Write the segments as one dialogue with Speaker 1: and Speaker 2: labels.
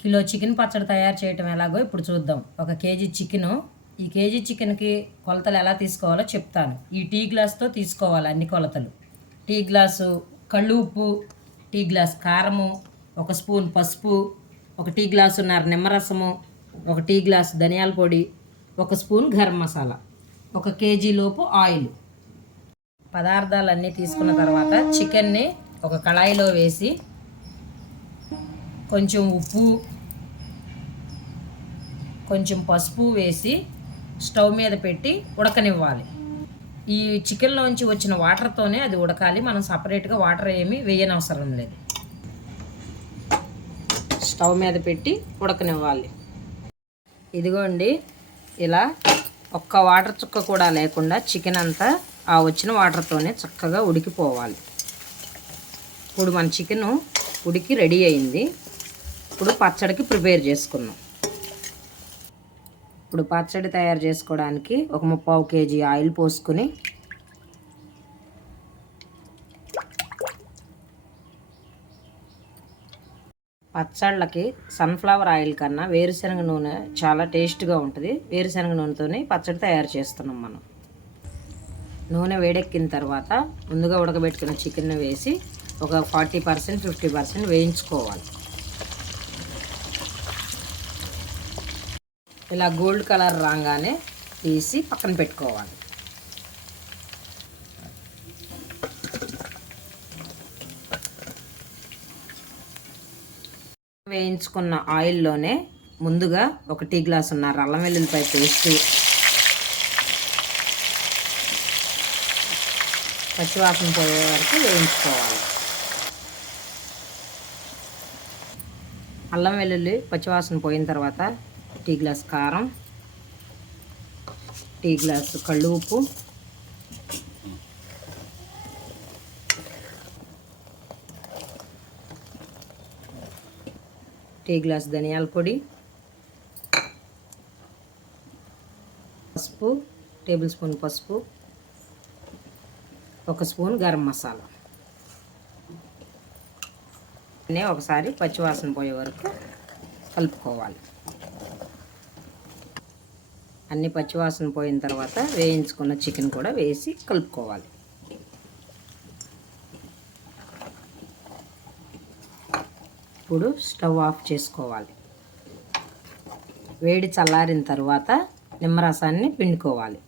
Speaker 1: Kilo chicken పచ్చడి తయారు చేయటం ఎలాగో ఇప్పుడు చూద్దాం. ఒక కేజీ చికెను ఈ కేజీ చికెన్కి కొలతలు ఎలా తీసుకోవాలో చెప్తాను. ఈ టీ గ్లాస్తో తీసుకోవాలి అన్ని కొలతలు. టీ గ్లాసు కళ్ళు ఉప్పు టీ గ్లాస్ కారము ఒక స్పూన్ పసుపు ఒక టీ గ్లాసున్నర నిమ్మరసము ఒక టీ గ్లాస్ ధనియాల పొడి ఒక స్పూన్ గరం మసాలా ఒక కేజీ లోపు ఆయిల్. పదార్థాలన్నీ తీసుకున్న తర్వాత చికెన్ని ఒక కళాయిలో వేసి కొంచెం ఉప్పు కొంచెం పసుపు వేసి స్టవ్ మీద పెట్టి ఉడకనివ్వాలి. ఈ చికెన్లోంచి వచ్చిన వాటర్తోనే అది ఉడకాలి. మనం సపరేట్గా వాటర్ ఏమి వేయనవసరం లేదు. స్టవ్ మీద పెట్టి ఉడకనివ్వాలి. ఇదిగోండి ఇలా ఒక్క వాటర్ చుక్క కూడా లేకుండా చికెన్ అంతా ఆ వచ్చిన వాటర్తోనే చక్కగా ఉడికిపోవాలి. ఇప్పుడు మన చికెను ఉడికి రెడీ అయింది. ఇప్పుడు పచ్చడికి ప్రిపేర్ చేసుకున్నాం ఇప్పుడు పచ్చడి తయారు చేసుకోవడానికి ఒక ముప్పావు కేజీ ఆయిల్ పోసుకుని పచ్చళ్ళకి సన్ఫ్లవర్ ఆయిల్ కన్నా వేరుశనగ నూనె చాలా టేస్ట్గా ఉంటుంది. వేరుశనగ నూనెతోనే పచ్చడి తయారు చేస్తున్నాం మనం. నూనె వేడెక్కిన తర్వాత ముందుగా ఉడకబెట్టుకున్న చికెన్ వేసి ఒక ఫార్టీ పర్సెంట్ ఫిఫ్టీ పర్సెంట్ వేయించుకోవాలి. ఇలా గోల్డ్ కలర్ రాగానే తీసి పక్కన పెట్టుకోవాలి. వేయించుకున్న ఆయిల్లోనే ముందుగా ఒక టీ గ్లాస్ ఉన్న అల్లం వెల్లుల్లిపాయ పేస్ట్ పచ్చివాసన పోయే వరకు వేయించుకోవాలి. అల్లం వెల్లుల్లి పచ్చివాసన పోయిన తర్వాత టీ గ్లాస్ కారం టీ గ్లాసు కళ్ళు ఉప్పు టీ గ్లాస్ ధనియాల పొడి పసుపు టేబుల్ స్పూన్ పసుపు ఒక స్పూన్ గరం మసాలా. ఒకసారి పచ్చివాసన పోయే వరకు కలుపుకోవాలి. అన్ని పచ్చివాసన పోయిన తర్వాత వేయించుకున్న చికెన్ కూడా వేసి కలుపుకోవాలి. ఇప్పుడు స్టవ్ ఆఫ్ చేసుకోవాలి. వేడి చల్లారిన తర్వాత నిమ్మరసాన్ని పిండుకోవాలి.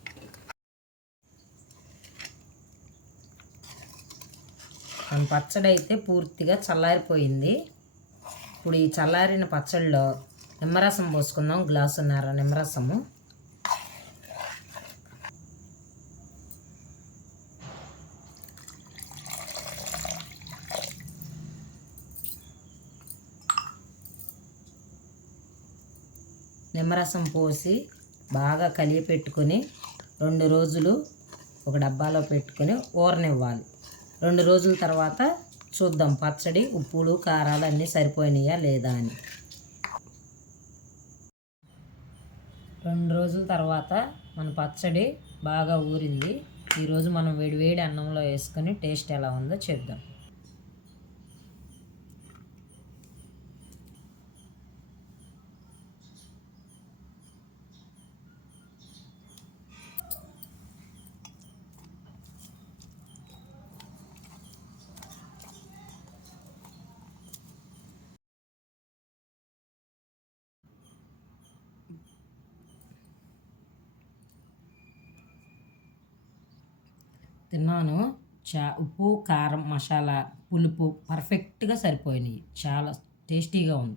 Speaker 1: మన పచ్చడి అయితే పూర్తిగా చల్లారిపోయింది. ఇప్పుడు ఈ చల్లారిన పచ్చడిలో నిమ్మరసం పోసుకుందాం. గ్లాసున్నర నిమ్మరసము. నిమ్మరసం పోసి బాగా కలిగి పెట్టుకొని రెండు రోజులు ఒక డబ్బాలో పెట్టుకొని ఊరనివ్వాలి. రెండు రోజుల తర్వాత చూద్దాం పచ్చడి ఉప్పులు కారాలు అన్నీ సరిపోయినాయా లేదా అని. రెండు రోజుల తర్వాత మన పచ్చడి బాగా ఊరింది. ఈరోజు మనం వేడివేడి అన్నంలో వేసుకొని టేస్ట్ ఎలా ఉందో చెప్దాం తిన్నాను. చా ఉప్పు కారం మసాలా పులుపు పర్ఫెక్ట్గా సరిపోయినాయి. చాలా టేస్టీగా ఉంది.